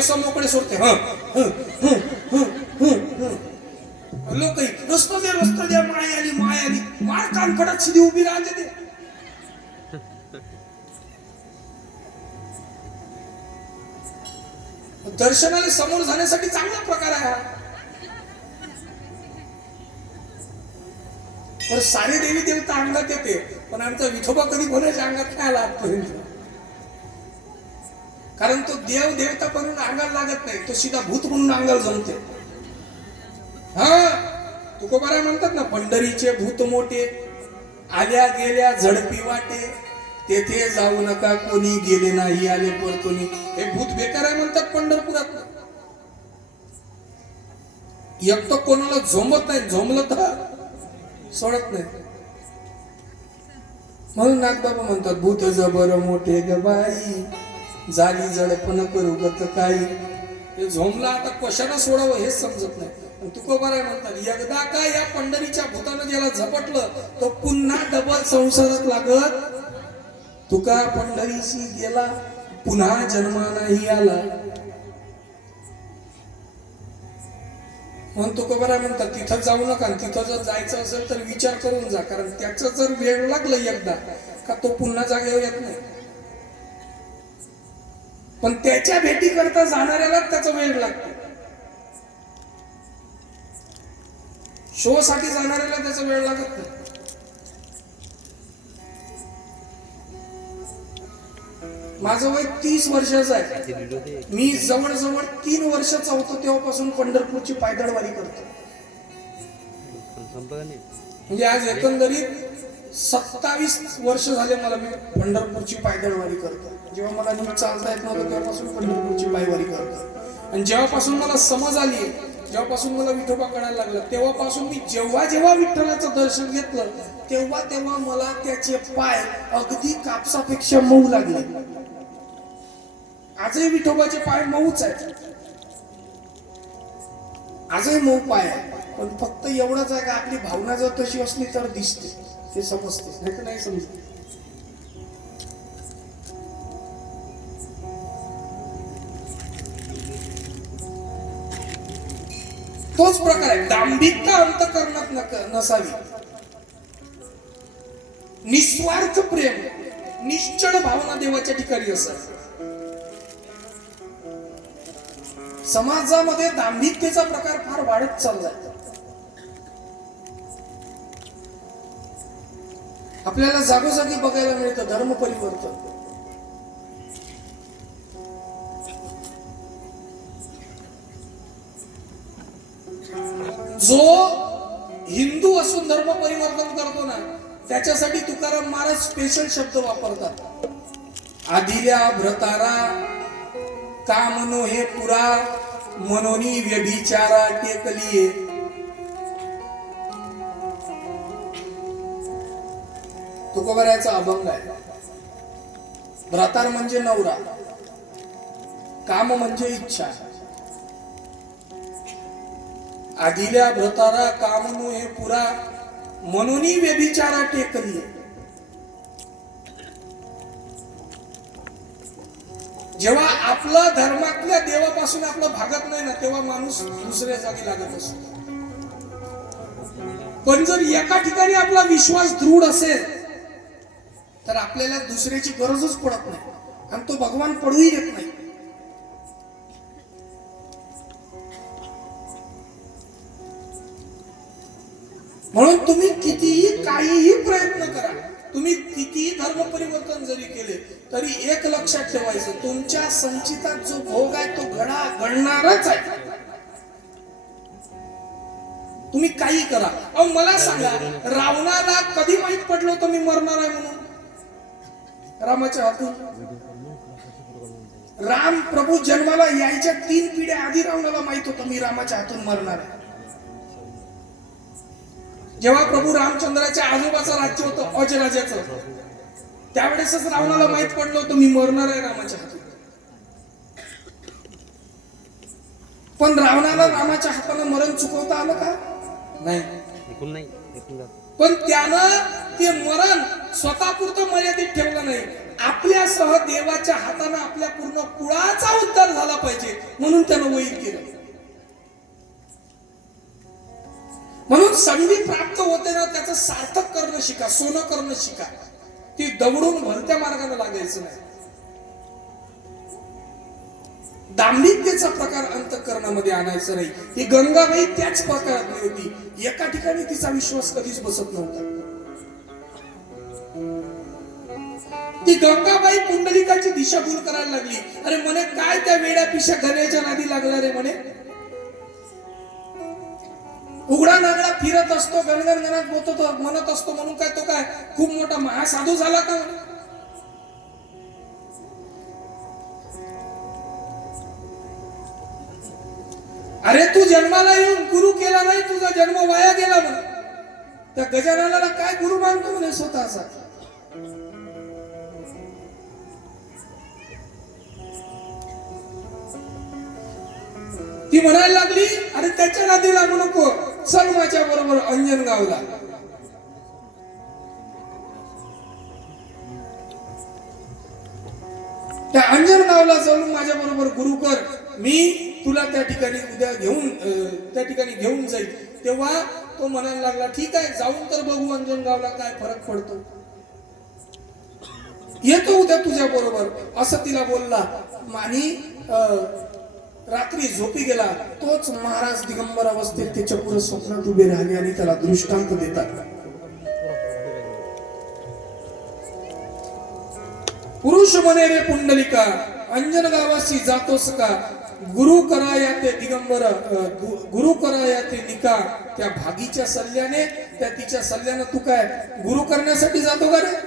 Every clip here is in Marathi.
केस मोकळे सोडते लोक रस्तो द्या माय आली मार कानफडात शिदी उभी राहते ते. दर्शनाला समोर जाण्यासाठी चांगला प्रकार आहे हा. तर सारे देवी देवता अंगात येते, पण आमचा विठोबा कधी कोणाच्या अंगात नाही आला आजपर्यंत. कारण तो देव देवता म्हणून अंगाला लागत नाही, तो सीधा भूत म्हणून अंगाला जमते. हा तुकोबारा म्हणतात ना, पंढरीचे भूत मोठे आल्या गेल्या झडपी वाटे, तेथे जाऊ नका कोणी गेले नाही आले परतुनी. हे भूत बेकार आहे म्हणतात पंढरपुरात. एक तर कोणाला झोमत नाही, झोमलं तर सोडत नाही. म्हणून नागबाबा म्हणतात, भूत जबर मोठे ग बाई, झाली जडपण करू गत काही. हे झोमला आता कशाला सोडावं हेच समजत नाही. तुकोबारा म्हणतात, एकदा का या पंढरीच्या भूतानं ज्याला झपटलं तो पुन्हा डबल संसारात लागत. तुका पंढरीशी गेला पुन्हा जन्मा नाही आला. म्हणून तुकोबारा म्हणतात, तिथं जाऊ नका. तिथं जर जायचं असेल तर विचार करून जा, कारण त्याचं जर वेळ लागलं एकदा का तो पुन्हा जागेवर येत नाही. पण त्याच्या भेटी करता जाणाऱ्याला त्याचा वेळ लागतो. शो साठी जाणाऱ्याला त्याचा वेळ लागत नाही. माझं वय 30 वर्षाचं आहे. मी जवळजवळ 3 वर्षाचा होतो तेव्हापासून पंढरपूरची पायदळवारी करतो. म्हणजे आज एकंदरीत 27 वर्ष झाले मला मी पंढरपूरची पायदळवारी करतो. जेव्हा मला नीट चालता येत नव्हतं तेव्हापासून पंढरपूरची पायवारी करतो. आणि जेव्हापासून मला समज आली, जेव्हापासून मला विठोबा कळायला लागला, तेव्हापासून मी जेव्हा विठ्ठलाचं दर्शन घेतलं तेव्हा मला त्याचे पाय अगदी कापसापेक्षा मऊ लागले. आजही विठोबाचे पाय मऊच आहेत, आजही मऊ पाय आहे. पण फक्त एवढंच आहे का आपली भावना जर तशी असली तर दिसते, ते समजते, नाही तर नाही समजत. तोच प्रकार आहे. दांभिकता अंतःकरणात नसावी. निस्वार्थ प्रेम, निश्चळ भावना देवाच्या ठिकाणी असावी. समाजामध्ये दांभिकतेचा प्रकार फार वाढत चाललाय. आपल्याला जागोजागी बघायला मिळतं धर्म परिवर्तन. जो हिंदू असून धर्म परिवर्तन करतो ना, त्याच्यासाठी तुकाराम महाराज स्पेशल शब्द वापरतात. आदिल्या भ्रतारा का मनो हे पुरा, मनोनी व्यभिचारा टेकलिये. तुकोबाराचा अभंग आहे. भ्रतार म्हणजे नवरा, काम म्हणजे इच्छा. आदिल्या भ्रतारा कामनो हे पुरा, मनोनी व्यभिचारा टेकलिये. जेव्हा आपला धर्मातल्या देवापासून आपलं भागत नाही ना, तेव्हा माणूस दुसऱ्या जागी लागत असतो. पण जर एका ठिकाणी आपला विश्वास दृढ असेल तर आपल्याला दुसऱ्याची गरजच पडत नाही, आणि तो भगवान पडूही देत नाही. म्हणून तुम्ही कितीही काहीही प्रयत्न करा, तुम्ही कितीही धर्म परिवर्तन जरी केले तरी एक लक्षात ठेवायचं, तुमच्या संचितात जो भोग आहे तो घडणारच आहे. तुम्ही काही करा. अहो मला सांगा, रावणाला कधी माहित पडलं होतं मी मरणार आहे म्हणून? रामाच्या हातून. राम प्रभू जन्माला यायच्या 3 पिढ्या आधी रावणाला माहित होतं मी रामाच्या हातून मरणार आहे. जेव्हा प्रभू रामचंद्राच्या आजोबाचं राज्य होतं अजराज्याचं, त्यावेळेसच रावणाला माहित पडलं होतं मी मरणार आहे रामाच्या हातून. पण रावणाला रामाच्या हाताने मरण चुकवता आलं का? नाही. पण त्यानं ते मरण स्वतःपुरतं मर्यादित ठेवलं नाही. आपल्यासह देवाच्या हाताने आपल्या पूर्ण कुळाचा उद्धार झाला पाहिजे म्हणून त्यानं वैर केलं. म्हणून संधी प्राप्त होते ना, त्याचं सार्थक करणं शिका, सोनं करणं शिका. ती दवडून भलत्या मार्गाने लागायचं नाही. दांभिकतेचा प्रकार अंतःकरणामध्ये आणायचा नाही. ही गंगाबाई त्याच प्रकारातली होती. एका ठिकाणी तिचा विश्वास कधीच बसत नव्हता. ती गंगाबाई पुंडलिकाची दिशाभूल करायला लागली. अरे म्हणे काय त्या वेड्या पिशा गण्याच्या नादी लागला रे म्हणे. उघडा नागडा फिरत असतो, गणगणगणात म्हणत असतो म्हणून काय तो काय खूप मोठा महासाधू झाला का? अरे तू जन्माला येऊन गुरु केला नाही, तुझा जन्म वाया गेला म्हणे. त्या गजाननाला काय गुरु मानतो म्हणे स्वतःचा. ती म्हणायला लागली अरे त्याच्या नादी लागू नको, चल माझ्या बरोबर अंजनगावला. त्या अंजनगावला जाऊन माझ्या बरोबर गुरु कर, मी तुला त्या ठिकाणी उद्या त्या ठिकाणी घेऊन जाईल. तेव्हा तो म्हणायला लागला ठीक आहे, जाऊन तर बघू अंजनगावला काय फरक पडतो, येतो उद्या तुझ्या बरोबर, असं तिला बोलला. आणि रात्री झोपी गेला. तोच महाराज दिगंबर अवस्थेत त्याच्या पुढे स्वप्नात उभे राहिले आणि त्याला दृष्टांत देतात. पुरुष म्हणे रे पुंडलिका, अंजन गावाशी जातोस का? गुरु कराया ते दिगंबर, गुरु कराया ते निका. त्या भागीच्या सल्ल्याने, त्या तिच्या सल्ल्याने तू काय गुरु करण्यासाठी जातो का रे?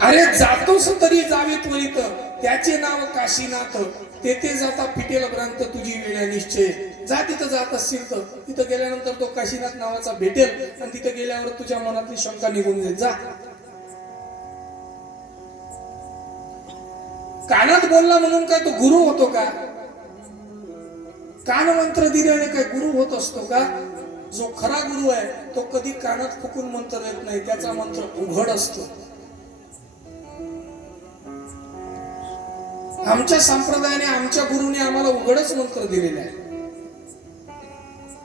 अरे जातोस तरी जावे त्वरित, त्याचे नाव काशीनाथ. तेथे जाता फिटेल भ्रांत तुझी वेळ निश्चय. जा तिथं जात असशील तर तिथं गेल्यानंतर तो काशीनाथ नावाचा भेटेल आणि तिथं गेल्यावर तुझ्या मनातली शंका निघून जाईल. जा. कानात बोलला म्हणून काय तो गुरु होतो का? कान मंत्र दिल्याने काय गुरु होत असतो का? जो खरा गुरु आहे तो कधी कानात फुकून मंत्र देत नाही, त्याचा मंत्र उघड असतो. आमच्या संप्रदायाने, आमच्या गुरुने आम्हाला उघडच मंत्र दिलेला आहे.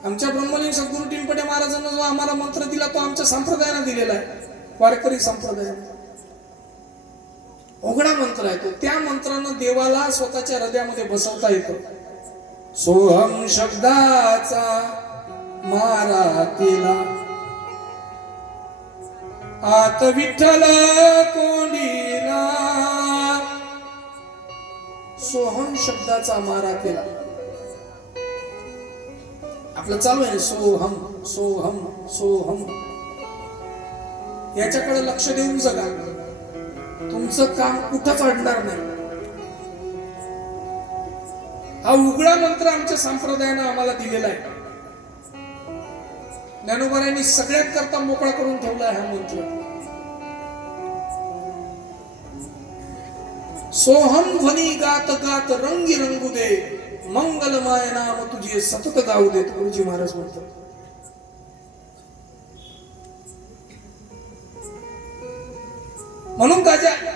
आमच्या ब्रह्मलिंग सद्गुरु टिनपटे महाराजांना जो आम्हाला मंत्र दिला तो आमच्या संप्रदायाने दिलेला आहे, वारकरी संप्रदायाने. उघडा मंत्र आहे तो. त्या मंत्रानं देवाला स्वतःच्या हृदयामध्ये बसवता येतो. सोहम शब्दाचा मारा केला, आत विठ्ठल कोंडीला. सोहम शब्दाचा मारा केला. आपलं चालू आहे सोहम सोहम सोहम. याच्याकडे लक्ष देऊन जगा, तुमचं काम कुठंच अडणार नाही. हा उघडा मंत्र आमच्या संप्रदायानं आम्हाला दिलेला आहे. ज्ञानोबांनी सगळ्यात करता मोकळा करून ठेवला हा मंत्र. सोहम ध्वनी गात गात रंगी रंगू दे, मंगलमय नाम तुझे सतत गाऊ दे. गुरुजी महाराज म्हणतात. म्हणून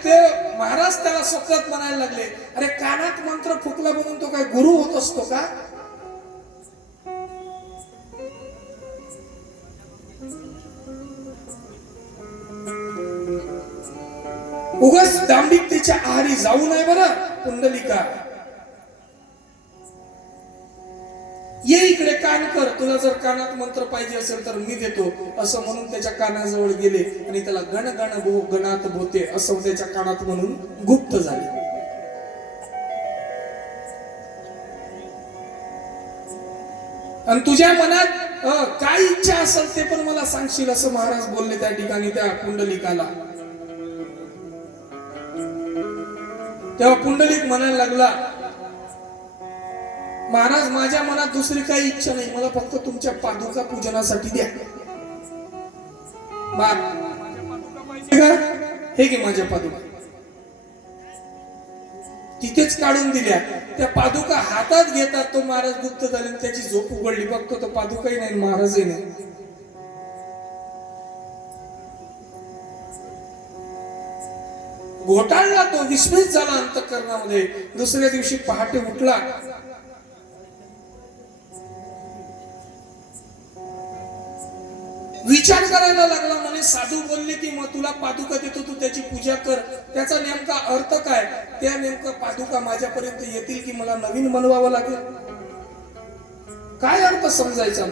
ते महाराज त्याला स्वप्नात म्हणायला लागले, अरे कानात मंत्र फुकला म्हणून तो काय गुरु होत असतो का? उगाच दांभिकतेच्या आहारी जाऊ नये बरं पुंडलिका. ये इकडे कान कर, तुला जर कानात मंत्र पाहिजे असेल तर मी देतो, असं म्हणून त्याच्या कानाजवळ गेले आणि त्याला गण गण भो गणात भोते असं त्याच्या कानात म्हणून गुप्त झाले. आणि तुझ्या मनात काय इच्छा असेल ते पण मला सांगशील असं महाराज बोलले त्या ठिकाणी त्या पुंडलिकाला. तेव्हा पुंडलिक म्हणायला लागला, महाराज माझ्या मनात दुसरी काही इच्छा नाही, मला फक्त तुमच्या पादुका पूजनासाठी द्या. हे घे माझ्या पादुका. तिथेच काढून दिल्या. त्या पादुका हातात घेतात, तो महाराज गुप्त झाले, त्याची झोप उघडली, बघतो तो पादुकाही नाही महाराजही नाही. घोटाळला तो, विस्मित झाला अंतःकरणामध्ये. दुसऱ्या दिवशी पहाटे उठला, विचार करायला लागला. म्हणे साधू बोलले की मग तुला पादुका देतो, तू त्याची पूजा कर. त्याचा नेमका अर्थ काय? त्या नेमका पादुका माझ्यापर्यंत येतील की मला नवीन बनवावं लागेल? काय अर्थ समजायचा?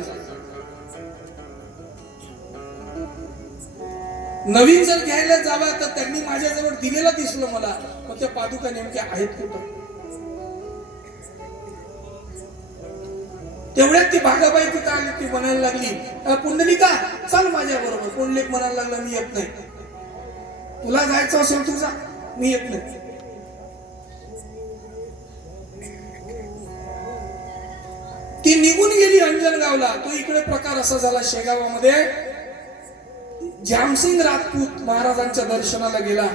नवीन जर घ्यायला जावा तर त्यांनी माझ्याजवळ दिलेला दिसलं मला, मग त्या पादुका नेमक्या आहेत कुठं? तेवढ्यात ती भागाबाई तिथं आली, ती म्हणायला लागली, पुंडलिका चल माझ्या बरोबर. पुंडलिक म्हणायला लागला, मी येत नाही. तुला जायचं असेल तू जा, मी येत नाही. ती निघून गेली अंजनगावला. तो इकडे प्रकार असा झाला शेगावामध्ये. जामसिंग राजपूत महाराजांच्या दर्शनाला गेला,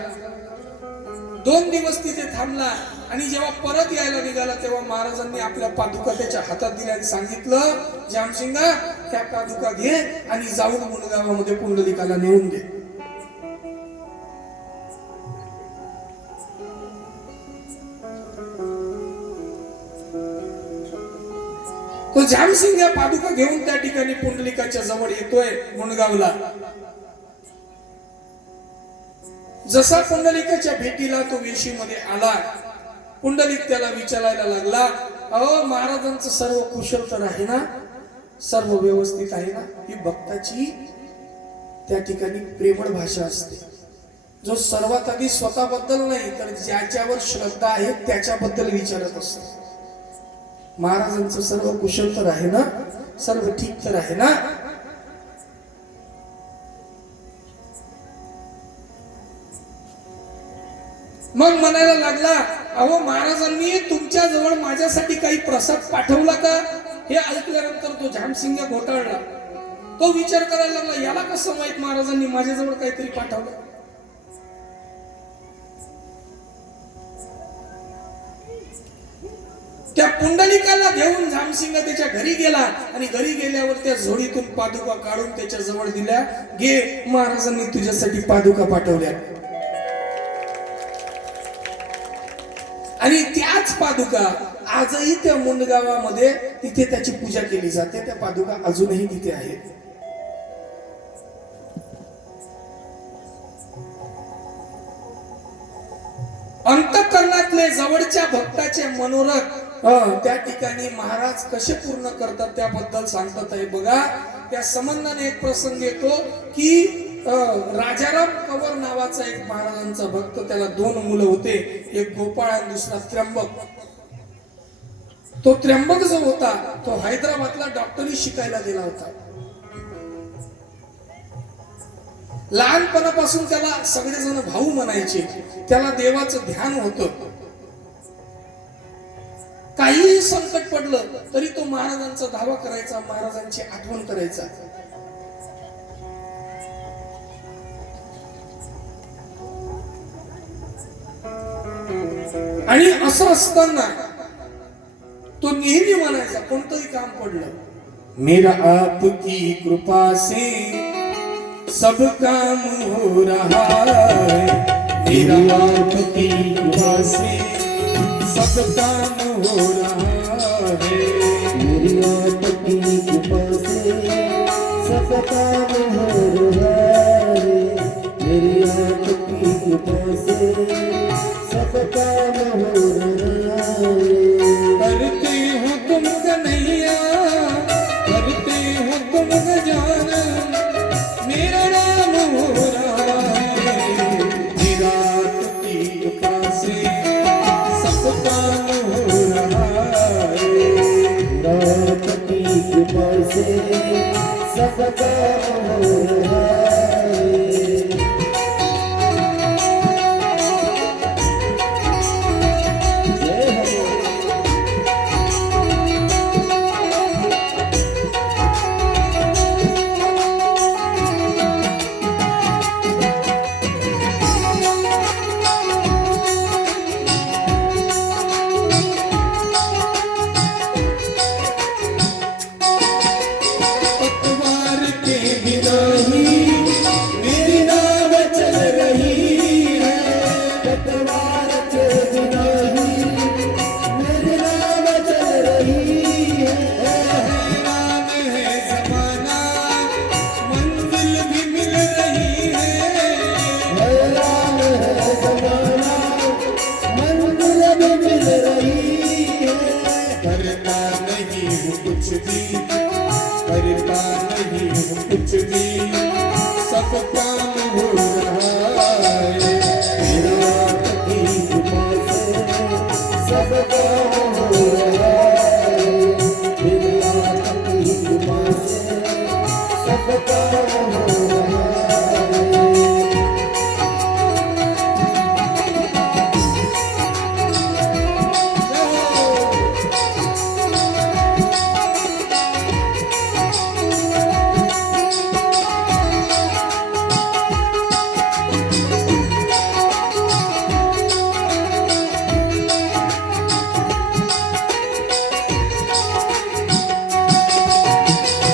2 दिवस तिथे थांबला, आणि जेव्हा परत यायला निघाला तेव्हा महाराजांनी आपल्या पादुका त्याच्या हातात दिल्या आणि सांगितलं, जामसिंगा त्या पादुका घे आणि जाऊन मुंडगावामध्ये पुंडलिकाला नेऊन दे. तो जामसिंग या पादुका घेऊन त्या ठिकाणी पुंडलिकाच्या जवळ येतोय मुंडगावला. जसा पुंडलिकाच्या भेटीला तो वेशीमध्ये आला, पुंडलिक त्याला विचारायला लागला, अहो महाराजांचं सर्व कुशल तर आहे ना, सर्व व्यवस्थित आहे ना? ही भक्ताची त्या ठिकाणी प्रेमळ भाषा असते. जो सर्वात आधी स्वतःबद्दल नाही तर ज्याच्यावर श्रद्धा आहे त्याच्याबद्दल विचारत असतो. महाराजांचं सर्व कुशल तर आहे ना, सर्व ठीक तर आहे ना? मग म्हणायला लागला, अहो महाराजांनी तुमच्या जवळ माझ्यासाठी काही प्रसाद पाठवला का? हे ऐकल्यानंतर तो जामसिंग घोटाळला. तो विचार करायला लागला, याला कसं माहित महाराजांनी माझ्याजवळ काहीतरी पाठवलं? त्या पुंडलिकाला घेऊन जामसिंग त्याच्या घरी गेला, आणि घरी गेल्यावर त्या झोळीतून पादुका काढून त्याच्या जवळ दिल्या. घे, महाराजांनी तुझ्यासाठी पादुका पाठवल्या. आणि त्याच पादुका आजही त्या मुंडगावामध्ये तिथे त्याची पूजा केली जाते. त्या पादुका अजूनही तिथे आहेत. अंतःकरणातले जवळच्या भक्ताचे मनोरथ त्या ठिकाणी महाराज कसे पूर्ण करतात त्याबद्दल सांगतात आहे बघा. त्या संबंधाने एक प्रसंग येतो की राजाराम कंवर नावाचा एक महाराजांचा भक्त, त्याला 2 मुलं होते, एक गोपाळ आणि दुसरा त्र्यंबक. तो त्र्यंबक जो होता तो हैदराबादला डॉक्टरी शिकायला गेला होता. लहानपणापासून त्याला सगळेजण भाऊ म्हणायचे. त्याला देवाचं ध्यान होतं. काहीही संकट पडलं तरी तो महाराजांचा धावा करायचा, महाराजांची आठवण करायचा. आणि असं असताना तो नेहमी म्हणायचा, कोणतंही काम पडलं, मेरा आपकी कृपा से सब काम हो रहा है, मेरा आपकी कृपा से सब काम हो रहा है, मेरी आपकी कृपा से सब काम हो रहा है, मेरी आपकी कृपा से सब काम हो रहा है। करते हो तुम कन्हैया, करते हो तुम गजानन, मेरा नाम हो रहा है, मेरा आपकी कृपा से सब काम हो रहा है, मेरी आपकी कृपा से सब काम हो रहा है। सब काम हो रहा है।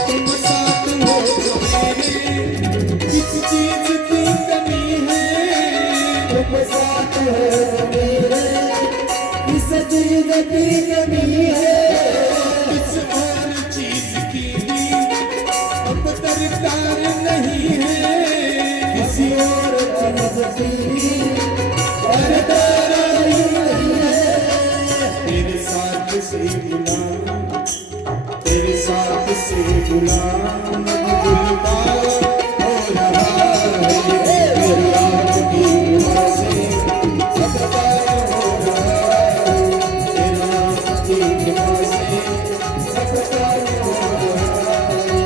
तुम साथ हो तो मेरे किस चीज की कमी है। तुम साथ हो मेरे किस चीज की कमी है। किस और चीज की भी अब दरकार नहीं है। किसी और चीज की भी दरकार नहीं है। तेरे साथ से गुलाम, तेरे साथ से गुलाम गुलबार हो रहा है। तेरी आपकी कृपा से सब काम हो रहा है। तेरी आपकी कृपा से सब काम हो रहा है।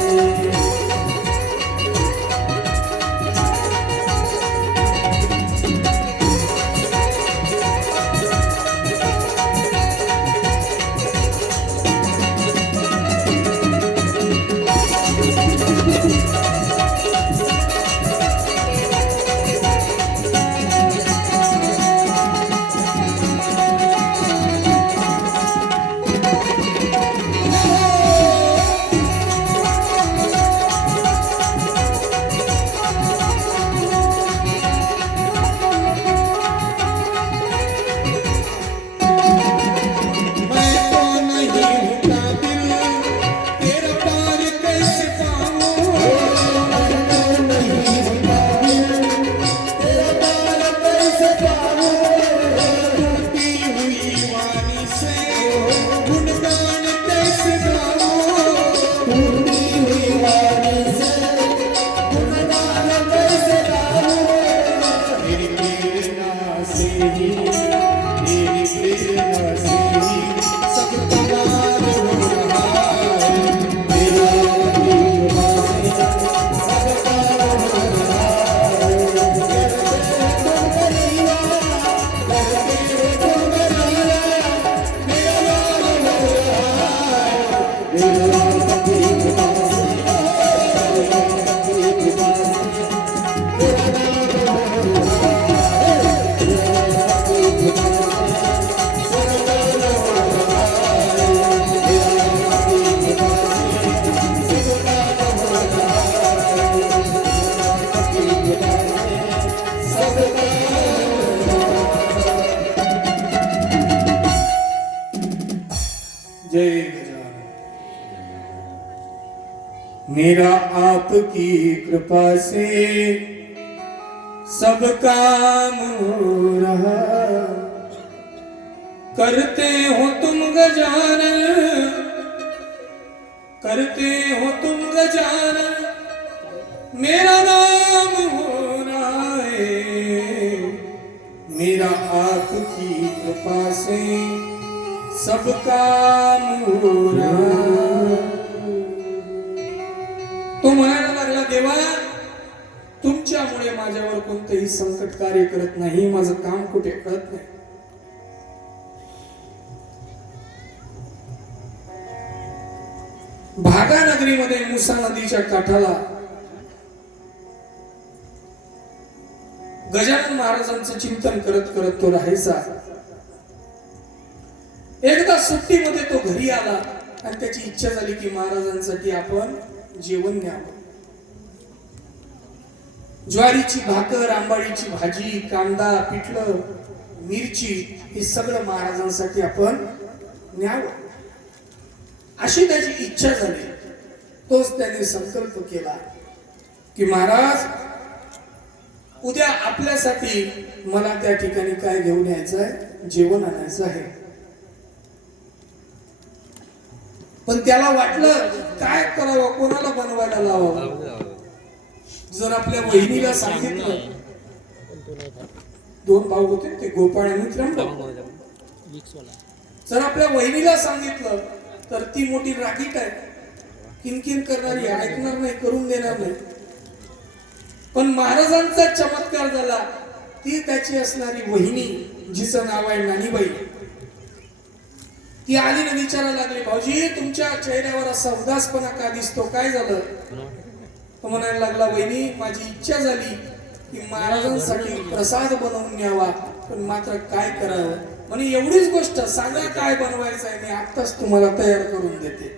मैं तो नहीं हूँ काबिल, तेरा पार कैसे पाऊँ। तेरा पार कैसे पाऊँ। टूटी हुई वाणी से गुणगान कैसे गाऊँ। टूटी हुई वाणी से गुणगान कैसे गाऊँ। तेरी प्रेरणा से ही, तेरी प्रेरणा से ही सब कमाल हो रहा है। तेरी आपकी कृपा से सब काम हो रहा है। करते तुम करिया, करते तुम करिया, मेरा नाम हो रहा है। तेरी आपकी कृपा से, तेरी आपकी कृपा से मेरा नाम हो रहा है। तेरी आपकी कृपा से सब काम हो रहा है। तेरी आपकी कृपा से सब काम हो रहा है। तेरी आपकी कृपा से सब काम हो रहा है। जय गजानन। मेरा आपकी कृपा से सब काम हो रहा। करते हो तुम गजानन, करते हो तुम गजानन, मेरा नाम हो रहा है। मेरा आपकी कृपा से सब काम हो रहा। तो म्हणायला लागला, देवा तुमच्यामुळे माझ्यावर कोणतेही संकट कार्य करत नाही, माझं काम कुठे कळत नाही. भागा नगरीमध्ये मुसा नदीच्या काठाला गजानन महाराजांचं चिंतन करत करत तो राहायचा. एकदा सुट्टीमध्ये तो घरी आला आणि त्याची इच्छा झाली की महाराजांसाठी आपण जेवण न्यावं. ज्वारीची भाकर, आंबाडीची भाजी, कांदा, पिठलं, मिरची हे सगळं महाराजांसाठी आपण न्यावं अशी त्याची इच्छा झाली. तोच त्याने संकल्प केला की महाराज उद्या आपल्यासाठी मला त्या ठिकाणी काय घेऊन यायचं आहे, जेवण आणायचं आहे. पण त्याला वाटलं काय करावं, कोणाला बनवायला लावावं. जर आपल्या वहिनीला सांगितलं, दोन भाऊ होते ते गोपाळ आणि त्र्यंबक, जर आपल्या वहिनीला सांगितलं तर ती मोठी रागीट आहे. किनकिन करणारी ऐकणार नाही, करून देणार नाही. पण महाराजांचा चमत्कार झाला. ती त्याची असणारी वहिनी, जिचं नाव आहे नानीबाई, ती आली ना विचारायला लागली, भाऊजी तुमच्या चेहऱ्यावर असा उदासपणा का दिसतो, काय झालं? तो म्हणायला लागला, वहिनी माझी इच्छा झाली की महाराजांसाठी प्रसाद बनवून न्यावा, पण मात्र काय करावं? म्हणे एवढीच गोष्ट सांगा, काय बनवायचं आहे, मी आत्ताच तुम्हाला तयार करून देते.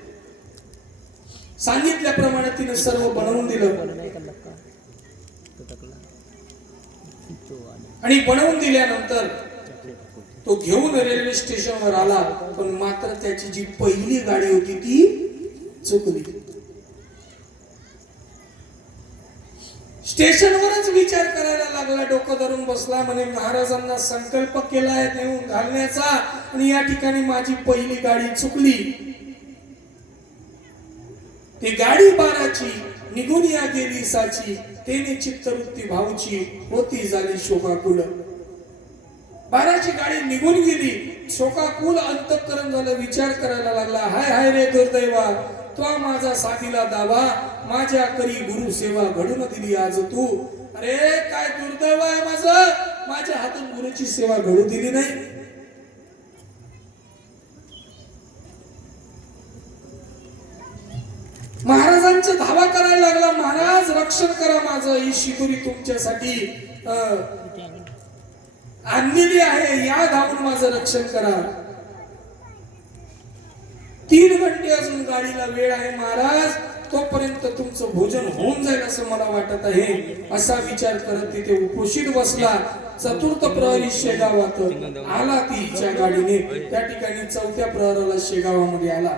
सांगितल्याप्रमाणे तिने सर्व बनवून दिलं आणि बनवून दिल्यानंतर तो घेऊन रेल्वे स्टेशनवर आला, पण मात्र त्याची जी पहिली गाडी होती ती चुकली. स्टेशनवरच विचार करायला लागला, डोकं धरून बसला. म्हणे महाराजांना संकल्प केलाय नेऊन घालण्याचा आणि या ठिकाणी माझी पहिली गाडी चुकली. ती गाडी बाराची निघून या गेली साची, तेने चित्तवृत्ती भाऊची होती झाली शोकाकुल. बाराची गाडी निघून गेली, शोकाकुल अंतःकरण झालं. विचार करायला लागला, हाय हाय रे दुर्दैवा, तो माझा साथीला दावा, माझ्या करी गुरु सेवा घडून दिली आज तू. अरे काय दुर्दैव आहे माझं, माझ्या हातून गुरुची सेवा घडू दिली नाही. महाराजांचा धावा करायला लागला, महाराज रक्षण करा माझं, ही शिदोरी तुमच्यासाठी आणलेली आहे, या धावून माझं रक्षण करा. 3 घंटे अजून गाडीला वेळ आहे महाराज, तोपर्यंत तुमचं भोजन होऊन जाईल असं मला वाटत आहे. असा विचार करत तिथे उपोषित बसला. चतुर्थ प्रहरी शेगावात आला तिच्या गाडीने. त्या ठिकाणी 4थ्या प्रहराला शेगावामध्ये आला.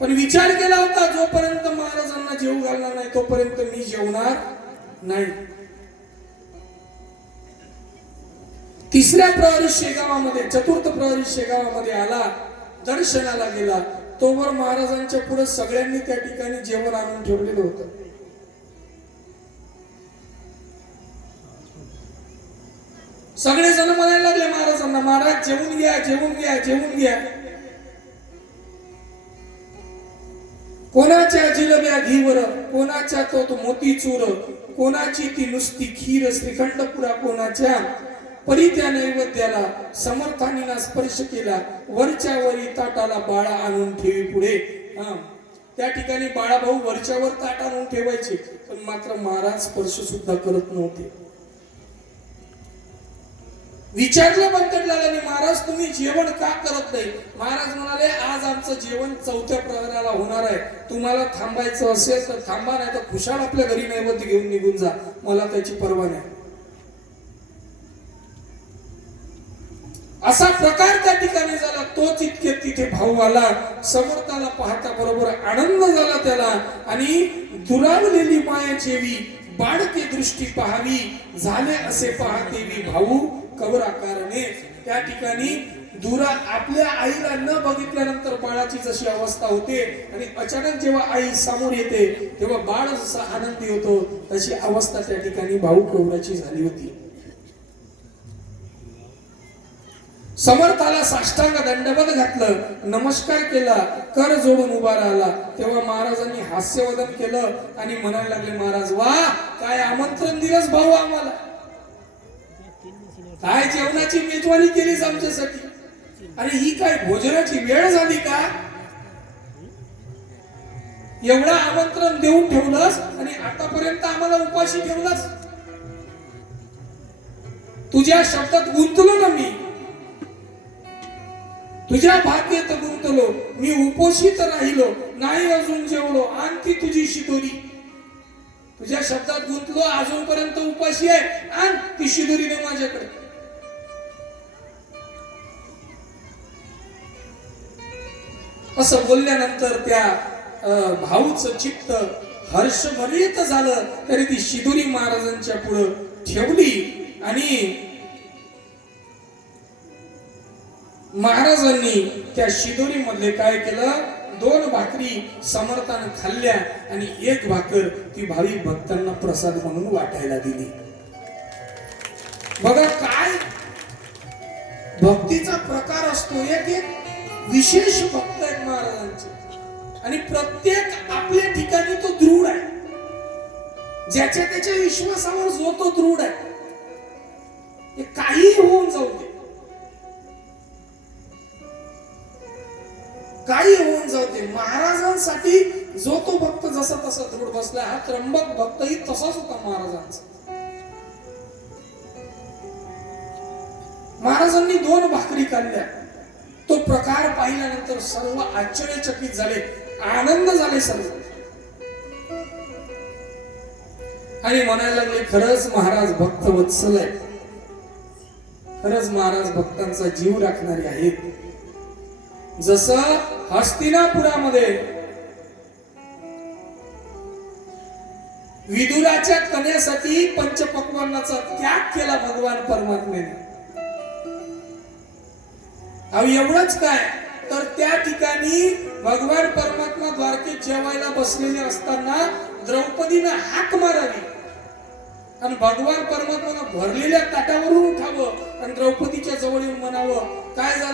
पण विचार केला होता, जोपर्यंत महाराजांना जेवू घालणार नाही तोपर्यंत मी जेवणार नाही. 3ऱ्या प्रहरी शेगावामध्ये, चतुर्थ प्रहरी शेगावामध्ये आला, दर्शनाला गेला. तोवर महाराजांच्या पुढे सगळ्यांनी त्या ठिकाणी जेवण आणून ठेवलेलं होतं. सगळे जण म्हणायला लागले महाराजांना, महाराज जेवून घ्या, जेवून घ्या, जेवून घ्या. कोणाच्या जिलब्या घीवर, कोणाच्या तो मोतीचूर, कोणाची ती नुसती खीर श्रीखंड पुरा, कोणाच्या परी त्या नैवेद्याला समर्थानीना स्पर्श केला. वरच्या वरी ताटाला बाळा आणून ठेवी पुढे. त्या ठिकाणी बाळाभाऊ वरच्यावर ताट आणून ठेवायचे, पण मात्र महाराज स्पर्श सुद्धा करत नव्हते. विचारलं बंकटलालांनी, महाराज तुम्ही जेवण का करत नाही? महाराज म्हणाले, आज आमचं जेवण 4थ्या प्रहराला होणार आहे, तुम्हाला थांबायचं असेल तर थांबा, नाही तर खुशाल आपल्या घरी नैवेद्य घेऊन निघून जा, मला त्याची पर्वा नाही. असा प्रकार त्या ठिकाणी झाला. तोच इतके तिथे भाऊ आला. समर्थाला पाहता बरोबर आनंद झाला त्याला, आणि दुरावलेली मायेचेवी बाळके दृष्टी पाहावी, झाले असे पाहतेवी भाऊ कवराकारणे. त्या ठिकाणी दुरा आपल्या आईला न बघितल्यानंतर बाळाची जशी अवस्था होते, आणि अचानक जेव्हा आई समोर येते तेव्हा बाळ जसा आनंदी होतो, तशी अवस्था त्या ठिकाणी भाऊ कवराची झाली होती. समर्थाला साष्टांग दंडवत घातलं, नमस्कार केला, कर जोडून उभा राहिला. तेव्हा महाराजांनी हास्यवदन केलं आणि म्हणायला लागले, महाराज वा, काय आमंत्रण दिलंस भाऊ आम्हाला, काय जेवणाची मेजवानी केलीस आमच्यासाठी. अरे ही काय भोजनाची वेळ झाली का? एवढं आमंत्रण देऊन ठेवलंस आणि आतापर्यंत आम्हाला उपाशी ठेवलंस. तुझ्या शब्दात गुंतलो ना मी, तुझ्या भाग्यात गुंतलो मी, उपोषित राहिलो नाही, अजून जेवलो, आणखी तुझी शिदोरी. तुझ्या शब्दात गुंतलो, अजूनपर्यंत उपाशी आहे, आण ती शिदोरी दे माझ्याकडे. असं बोलल्यानंतर त्या भाऊचं चित्त हर्षभरित झालं. तरी ती शिदोरी महाराजांच्या पुढे ठेवली आणि महाराजांनी त्या शिदोरी मध्ये काय केलं, 2 भाकरी समर्थानं खाल्ल्या आणि 1 भाकर ती भाविक भक्तांना प्रसाद म्हणून वाटायला दिली. बघा काय भक्तीचा प्रकार असतो. एक विशेष भक्त आहेत महाराजांचे, आणि प्रत्येक आपल्या ठिकाणी तो दृढ आहे. ज्याच्या त्याच्या विश्वासावर जो तो दृढ आहे. हे काही होऊन जाऊ दे, काही होऊन जाऊ दे, महाराजांसाठी जो तो भक्त जसा तसा दृढ बसला. हा त्र्यंबक भक्तही तसाच होता महाराजांचा. महाराजांनी 2 भाकरी काढल्या. तो प्रकार पाहिल्यानंतर सर्व आश्चर्यचकित झाले, आनंद झाले सर्व, आणि म्हणायला लागले खरंच महाराज भक्त वत्सल आहे, खरंच महाराज भक्तांचा जीव राखणारे आहेत. जसं हस्तिनापुरामध्ये विदुराच्या कन्यासाठी पंचपक्वान्नाचा त्याग केला भगवान परमात्म्याने. एवढंच काय, तर त्या ठिकाणी भगवान परमात्मा द्वारकेत जेवायला बसलेले असताना द्रौपदीनं हाक मारावी आणि भगवान परमात्म्यानं भरलेल्या ताटावरून उठावं आणि द्रौपदीच्या जवळ येऊन म्हणावं काय झालं.